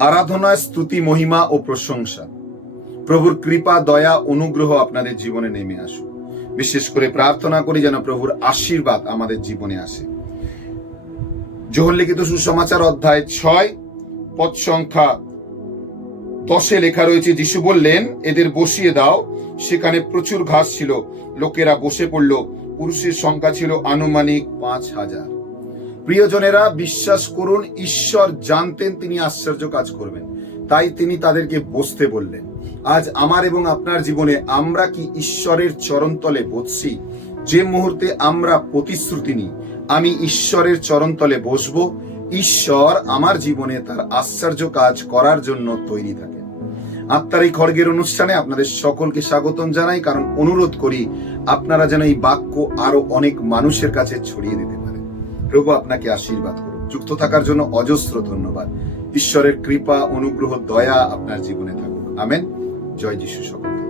আরাধনায় স্তুতি, মহিমা ও প্রশংসা। প্রভুর কৃপা, দয়া, অনুগ্রহ আপনাদের জীবনে নেমে আসুক। বিশেষ করে প্রার্থনা করি যেন প্রভুর আশীর্বাদ আমাদের জীবনে আসে। জোহর লিখিত সুসমাচার অধ্যায় ছয়, পদ সংখ্যা দশে লেখা রয়েছে, যিশু বললেন, এদের বসিয়ে দাও। সেখানে প্রচুর ঘাস ছিল, লোকেরা বসে পড়ল, পুরুষের সংখ্যা ছিল আনুমানিক পাঁচ হাজার। প্রিয়জনেরা বিশ্বাস করুন, ঈশ্বর জানতেন তিনি আশ্চর্য কাজ করবেন। তাই তিনি তাদেরকে বসতে বললেন, আজ আমার এবং আপনার জীবনে আমরা কি ঈশ্বরের চরণতলে বসছি? যে মুহূর্তে আমরা প্রতিশ্রুতি নিই, আমি ঈশ্বরের চরণতলে বসবো। ঈশ্বর আমার জীবনে তার আশ্চর্য কাজ করার জন্য তৈরি থাকে আত্মার এই খড়গের অনুষ্ঠানে আপনাদের সকলকে স্বাগতম জানাই, কারণ অনুরোধ করি আপনারা যেন এই বাক্য আরও অনেক মানুষের কাছে ছড়িয়ে দিতে প্রভু আপনাকে আশীর্বাদ করুন। যুক্ত থাকার জন্য অজস্র ধন্যবাদ। ঈশ্বরের কৃপা, অনুগ্রহ, দয়া আপনার জীবনে থাকুক। আমেন। জয় যিশু সকল